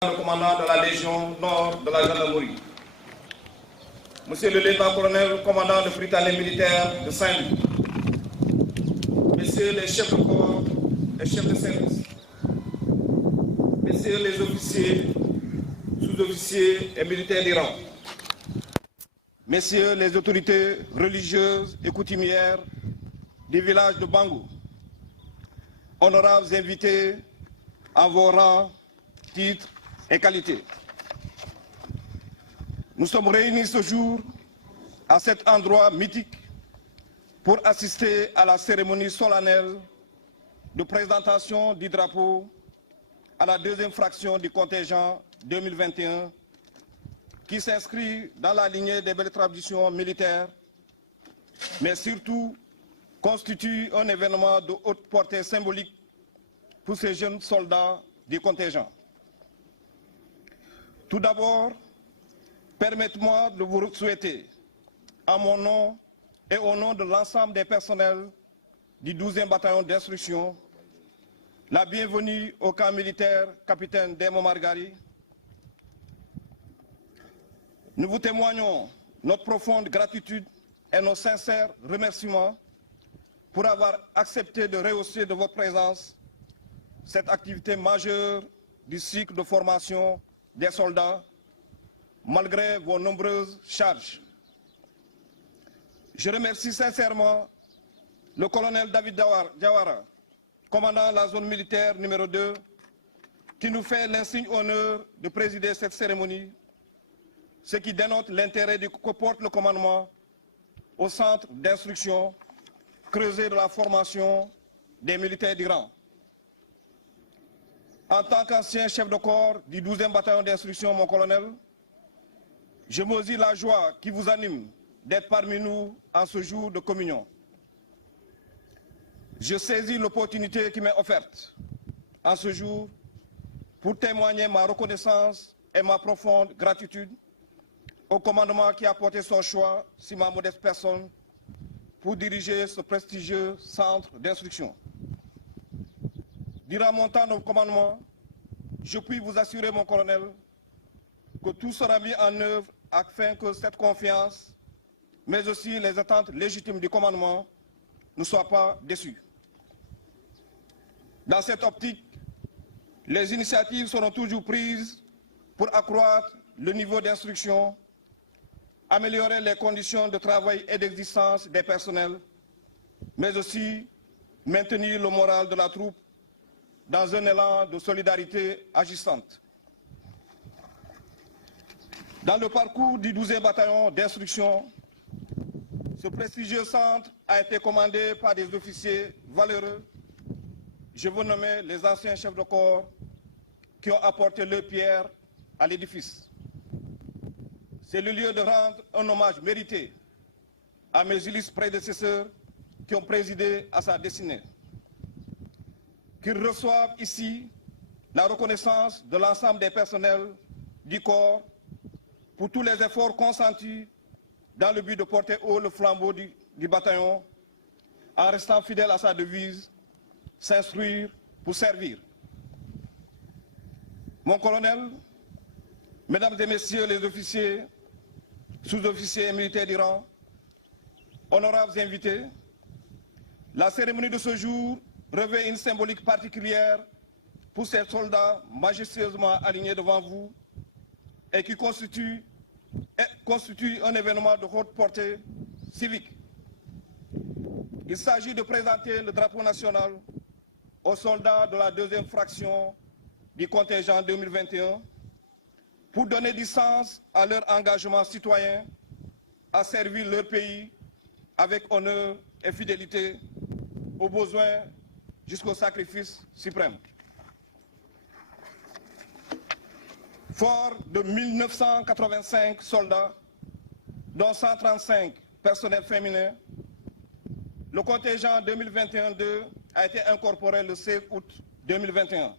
Le commandant de la Légion Nord de la gendarmerie, Monsieur le lieutenant-colonel commandant de Britannique militaire de Saint-Louis, Messieurs les chefs de corps et chefs de service, Messieurs les officiers, sous-officiers et militaires d'Iran, Messieurs les autorités religieuses et coutumières du village de Bangou, honorables invités en vos rangs, titres et qualités. Nous sommes réunis ce jour à cet endroit mythique pour assister à la cérémonie solennelle de présentation du drapeau à la deuxième fraction du contingent 2021 qui s'inscrit dans la lignée des belles traditions militaires, mais surtout constitue un événement de haute portée symbolique pour ces jeunes soldats du contingent. Tout d'abord, permettez-moi de vous souhaiter, en mon nom et au nom de l'ensemble des personnels du 12e bataillon d'instruction, la bienvenue au camp militaire capitaine Demo Margari. Nous vous témoignons notre profonde gratitude et nos sincères remerciements pour avoir accepté de rehausser de votre présence cette activité majeure du cycle de formation des soldats, malgré vos nombreuses charges. Je remercie sincèrement le colonel David Diawara, commandant la zone militaire numéro 2, qui nous fait l'insigne honneur de présider cette cérémonie, ce qui dénote l'intérêt que porte le commandement au centre d'instruction creusé de la formation des militaires d'Iran. En tant qu'ancien chef de corps du 12e bataillon d'instruction, mon colonel, je mesure la joie qui vous anime d'être parmi nous en ce jour de communion. Je saisis l'opportunité qui m'est offerte en ce jour pour témoigner ma reconnaissance et ma profonde gratitude au commandement qui a porté son choix sur ma modeste personne pour diriger ce prestigieux centre d'instruction. Durant mon temps de commandement, je puis vous assurer, mon colonel, que tout sera mis en œuvre afin que cette confiance, mais aussi les attentes légitimes du commandement, ne soient pas déçues. Dans cette optique, les initiatives seront toujours prises pour accroître le niveau d'instruction, améliorer les conditions de travail et d'existence des personnels, mais aussi maintenir le moral de la troupe dans un élan de solidarité agissante. Dans le parcours du 12e bataillon d'instruction, ce prestigieux centre a été commandé par des officiers valeureux. Je veux nommer les anciens chefs de corps qui ont apporté leur pierre à l'édifice. C'est le lieu de rendre un hommage mérité à mes illustres prédécesseurs qui ont présidé à sa destinée. Qu'ils reçoivent ici la reconnaissance de l'ensemble des personnels du corps pour tous les efforts consentis dans le but de porter haut le flambeau du bataillon en restant fidèle à sa devise, s'instruire pour servir. Mon colonel, mesdames et messieurs les officiers, sous-officiers et militaires d'Iran, honorables invités, la cérémonie de ce jour revêt une symbolique particulière pour ces soldats majestueusement alignés devant vous et qui constitue un événement de haute portée civique. Il s'agit de présenter le drapeau national aux soldats de la deuxième fraction du contingent 2021 pour donner du sens à leur engagement citoyen à servir leur pays avec honneur et fidélité aux besoins jusqu'au sacrifice suprême. Fort de 1985 soldats, dont 135 personnels féminins, le contingent 2021-2 a été incorporé le 16 août 2021.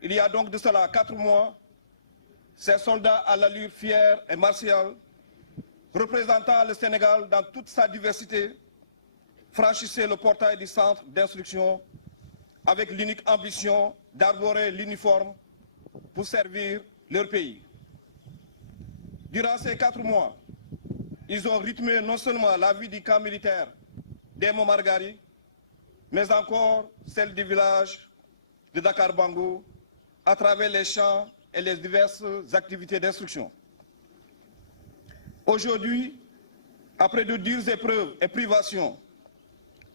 Il y a donc de cela 4 mois, ces soldats à l'allure fière et martiale, représentant le Sénégal dans toute sa diversité, franchissaient le portail du centre d'instruction avec l'unique ambition d'arborer l'uniforme pour servir leur pays. Durant ces 4 mois, ils ont rythmé non seulement la vie du camp militaire des Montmargari, mais encore celle du village de Dakar-Bango à travers les champs et les diverses activités d'instruction. Aujourd'hui, après de dures épreuves et privations,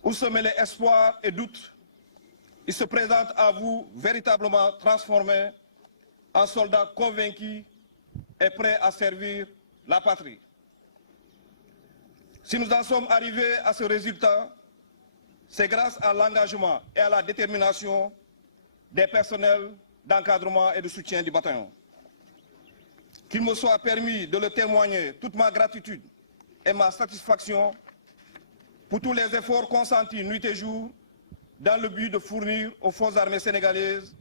où se mêlent espoirs et doutes, ils se présentent à vous véritablement transformés en soldats convaincus et prêts à servir la patrie. Si nous en sommes arrivés à ce résultat, c'est grâce à l'engagement et à la détermination des personnels d'encadrement et de soutien du bataillon. Qu'il me soit permis de le témoigner toute ma gratitude et ma satisfaction pour tous les efforts consentis nuit et jour dans le but de fournir aux forces armées sénégalaises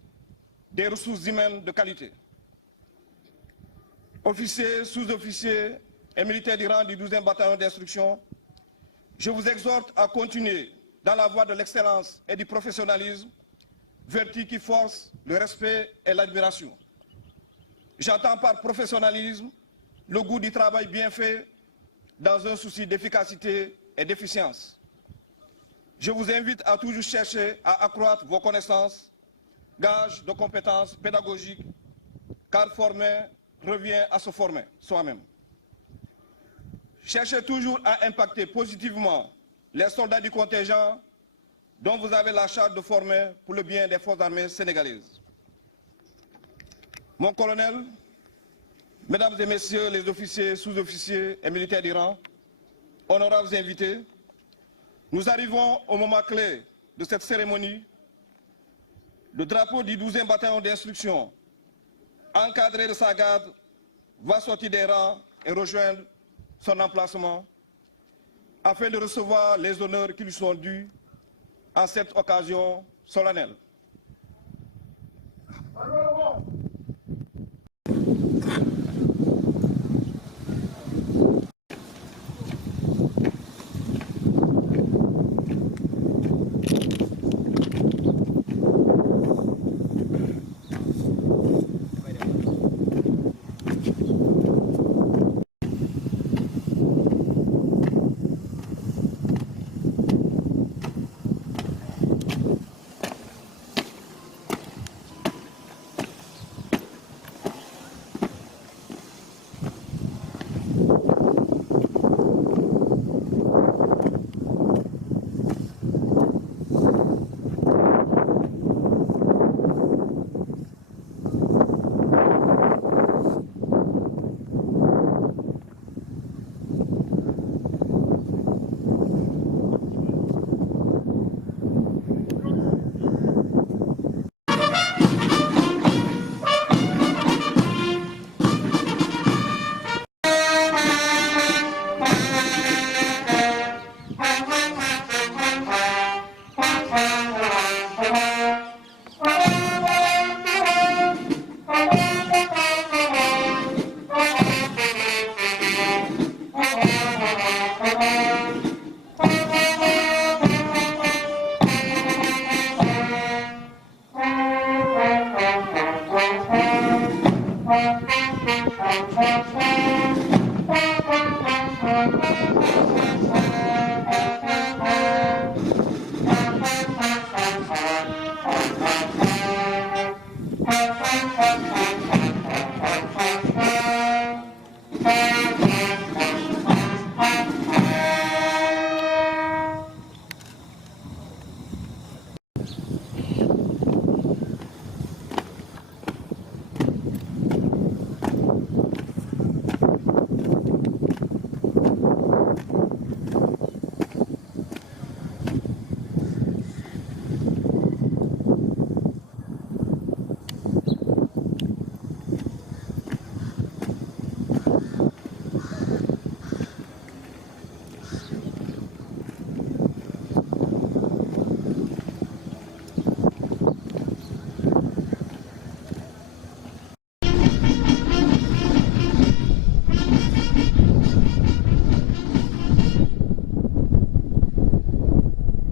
des ressources humaines de qualité. Officiers, sous-officiers et militaires du rang du 12e bataillon d'instruction, je vous exhorte à continuer dans la voie de l'excellence et du professionnalisme, vertu qui force le respect et l'admiration. J'entends par professionnalisme le goût du travail bien fait dans un souci d'efficacité et d'efficience. Je vous invite à toujours chercher à accroître vos connaissances, gage de compétences pédagogiques, car former revient à se former soi-même. Cherchez toujours à impacter positivement les soldats du contingent dont vous avez la charge de former pour le bien des forces armées sénégalaises. Mon colonel, mesdames et messieurs les officiers, sous-officiers et militaires d'Iran, honorables invités, nous arrivons au moment clé de cette cérémonie. Le drapeau du 12e bataillon d'instruction, encadré de sa garde, va sortir des rangs et rejoindre son emplacement afin de recevoir les honneurs qui lui sont dus en cette occasion solennelle.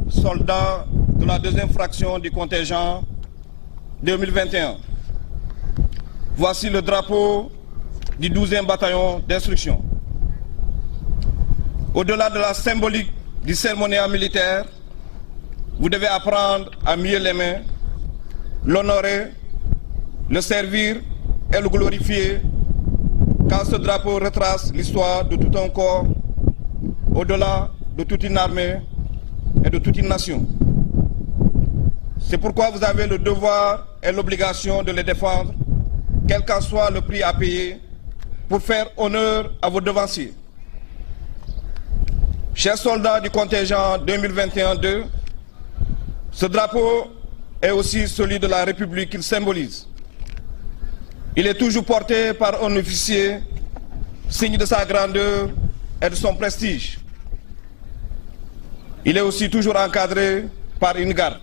Soldats de la 2e fraction du contingent 2021. voici le drapeau du 12e bataillon d'instruction. Au-delà de la symbolique du cérémonial militaire, vous devez apprendre à mieux l'aimer, l'honorer, le servir et le glorifier, car ce drapeau retrace l'histoire de tout un corps, au-delà de toute une armée et de toute une nation. C'est pourquoi vous avez le devoir et l'obligation de les défendre, quel qu'en soit le prix à payer, pour faire honneur à vos devanciers. Chers soldats du contingent 2021-2, ce drapeau est aussi celui de la République qu'il symbolise. Il est toujours porté par un officier, signe de sa grandeur et de son prestige. Il est aussi toujours encadré par une garde.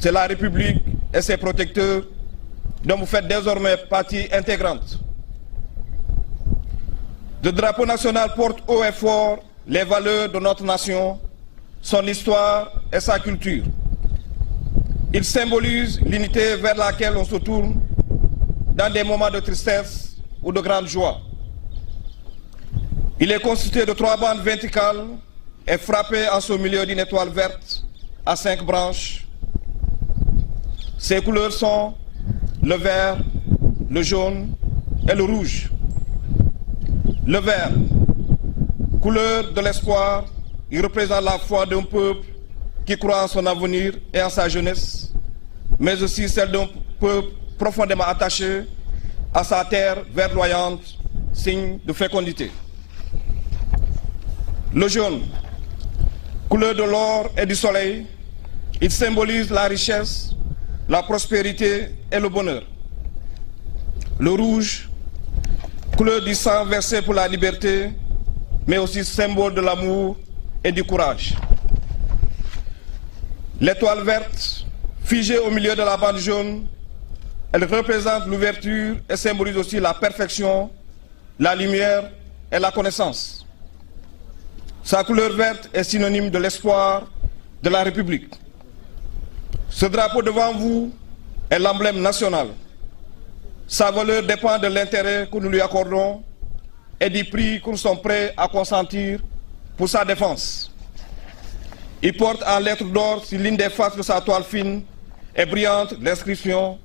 C'est la République et ses protecteurs dont vous faites désormais partie intégrante. Le drapeau national porte haut et fort les valeurs de notre nation, son histoire et sa culture. Il symbolise l'unité vers laquelle on se tourne dans des moments de tristesse ou de grande joie. Il est constitué de 3 bandes verticales et frappé en ce milieu d'une étoile verte à 5 branches. Ses couleurs sont le vert, le jaune et le rouge. Le vert, couleur de l'espoir, il représente la foi d'un peuple qui croit en son avenir et en sa jeunesse, mais aussi celle d'un peuple profondément attaché à sa terre verdoyante, signe de fécondité. Le jaune, couleur de l'or et du soleil, il symbolise la richesse, la prospérité et le bonheur. Le rouge, couleur du sang versé pour la liberté, mais aussi symbole de l'amour et du courage. L'étoile verte, figée au milieu de la bande jaune, elle représente l'ouverture et symbolise aussi la perfection, la lumière et la connaissance. Sa couleur verte est synonyme de l'espoir de la République. Ce drapeau devant vous est l'emblème national. Sa valeur dépend de l'intérêt que nous lui accordons et du prix que nous sommes prêts à consentir pour sa défense. Il porte en lettres d'or sur l'une des faces de sa toile fine et brillante l'inscription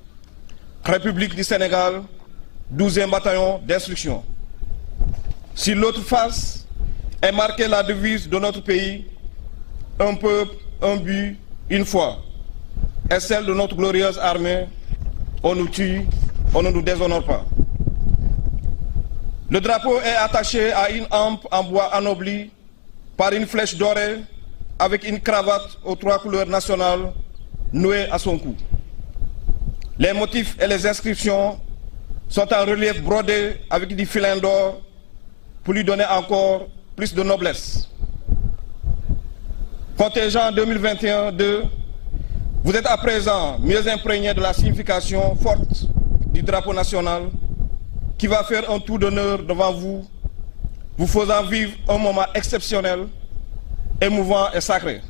République du Sénégal, 12e bataillon d'instruction. Sur l'autre face est marquée la devise de notre pays, un peuple, un but, une foi, et celle de notre glorieuse armée, on nous tue, on ne nous déshonore pas. Le drapeau est attaché à une hampe en bois anobli par une flèche dorée avec une cravate aux 3 couleurs nationales nouée à son cou. Les motifs et les inscriptions sont en relief brodé avec du filin d'or pour lui donner encore plus de noblesse. Contingent 2021-2, vous êtes à présent mieux imprégné de la signification forte du drapeau national qui va faire un tour d'honneur devant vous, vous faisant vivre un moment exceptionnel, émouvant et sacré.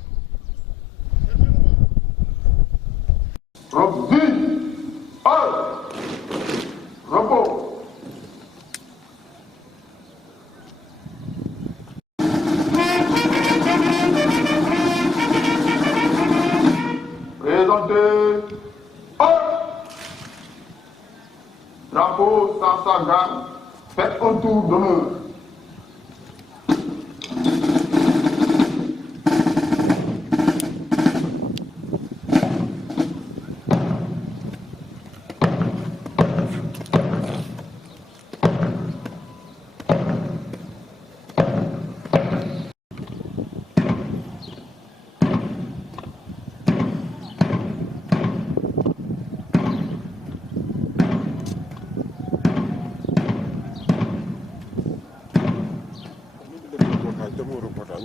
Présentez drapeau sans sa garde, faites un tour d'honneur.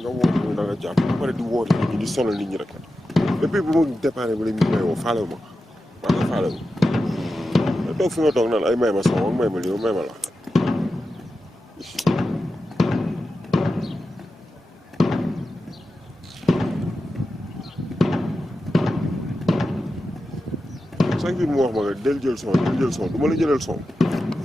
nga woote da nga jàpp ba pare di woote nit ñi di sonal nit ñi rek depuis bu ma déparé ba léegi ñu may woo faalewu ma wala faalewu ma toog fi nga toog naan ay may ma sama may ma lii may ma la chaque jour mu wax ma nga del jël son du ma la jëlal son